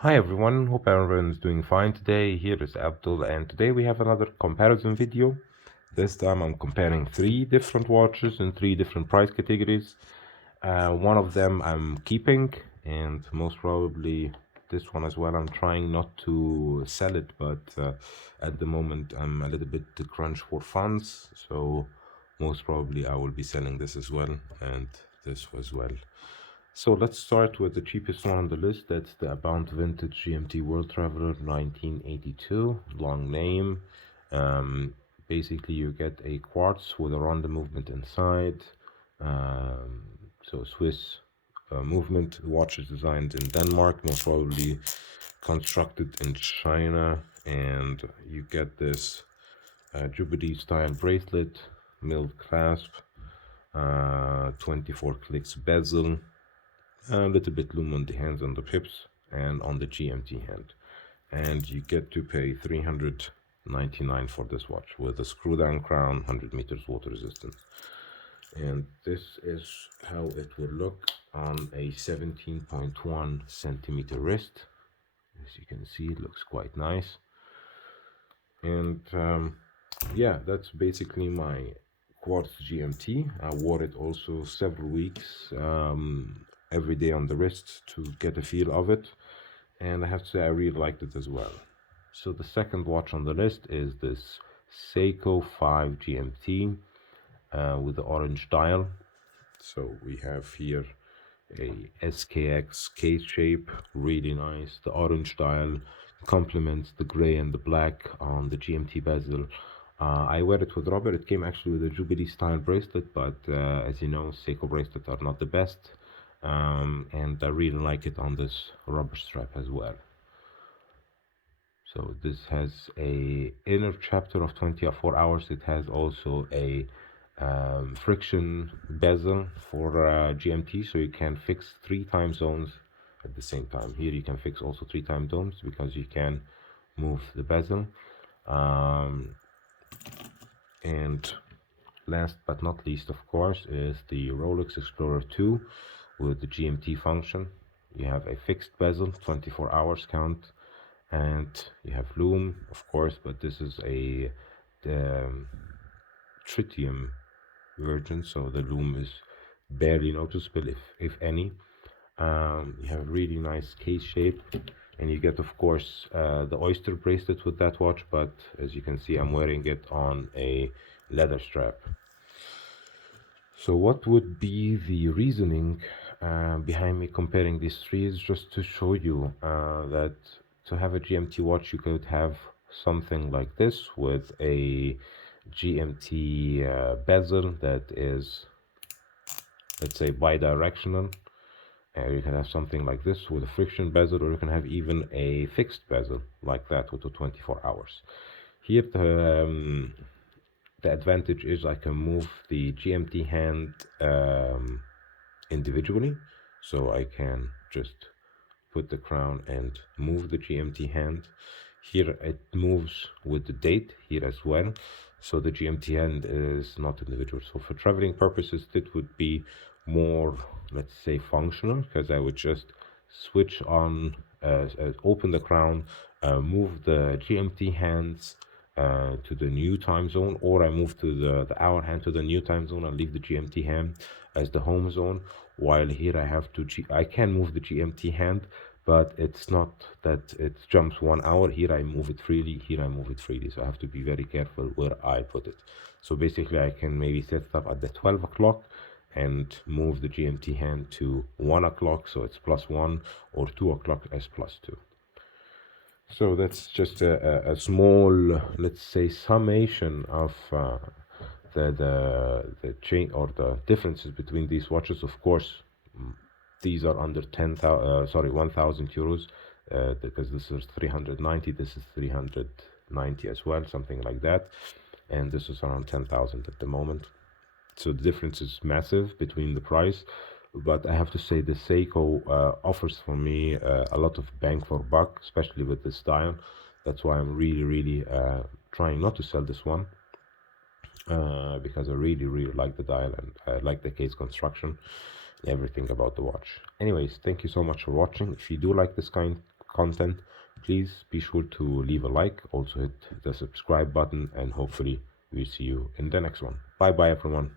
Hi everyone, hope everyone's doing fine today. Here is Abdul, and today we have another comparison video. This time I'm comparing three different watches in three different price categories. One of them I'm keeping, and most probably this one as well. I'm trying not to sell it, but at the moment I'm a little bit crunch for funds, so most probably I will be selling this as well, and this as well. So let's start with the cheapest one on the list. That's the About Vintage GMT World Traveler 1982. Long name. Basically, you get a quartz with a random movement inside. So Swiss movement. The watch is designed in Denmark, most probably constructed in China. And you get this Jubilee style bracelet, milled clasp, 24 clicks bezel, a little bit loom on the hands and the pips and on the GMT hand, and you get to pay 399 for this watch with a screw down crown, 100 meters water resistance. And this is how it would look on a 17.1 centimeter wrist. As you can see, it looks quite nice. And yeah, that's basically my quartz GMT. I wore it also several weeks, every day on the wrist to get a feel of it, and I have to say I really liked it as well. So the second watch on the list is this Seiko 5 GMT with the orange dial. So we have here a SKX case shape, really nice. The orange dial complements the gray and the black on the GMT bezel. I wear it with rubber. It came actually with a Jubilee style bracelet, but as you know, Seiko bracelets are not the best. And I really like it on this rubber strap as well. So this has a inner chapter of 24 hours. It has also a friction bezel for GMT, so you can fix 3 time zones at the same time. Here you can fix also 3 time zones because you can move the bezel. And last but not least, of course, is the Rolex Explorer II with the GMT function. You have a fixed bezel, 24 hours count, and you have loom, of course, but this is a tritium version, so the loom is barely noticeable, if any. You have a really nice case shape, and you get, of course, the oyster bracelet with that watch, but as you can see, I'm wearing it on a leather strap. So what would be the reasoning behind me comparing these three is just to show you that to have a GMT watch, you could have something like this with a GMT bezel that is, let's say, bi-directional. You can have something like this with a friction bezel, or you can have even a fixed bezel like that with the 24 hours. Here the advantage is I can move the GMT hand individually, so I can just put the crown and move the GMT hand. Here it moves with the date here as well, so the GMT hand is not individual. So for traveling purposes, it would be more, let's say, functional, because I would just switch on, open the crown, move the GMT hands to the new time zone, or I move to the hour hand to the new time zone and leave the GMT hand as the home zone. While here I can move the GMT hand, but it's not that it jumps 1 hour. Here I move it freely, here I move it freely, so I have to be very careful where I put it. So basically I can maybe set it up at the 12 o'clock and move the GMT hand to 1 o'clock, so it's +1, or 2 o'clock as +2. So that's just a small, let's say, summation of the change or the differences between these watches. Of course, these are under 1,000 euros, because this is 390, this is 390 as well, something like that, and this is around 10,000 at the moment. So the difference is massive between the price, but I have to say the Seiko offers for me a lot of bang for buck, especially with this style. That's why I'm really trying not to sell this one, because I really like the dial, and I like the case construction, everything about the watch. Anyways, thank you so much for watching. If you do like this kind content, please be sure to leave a like, also hit the subscribe button, and hopefully we see you in the next one. Bye bye everyone.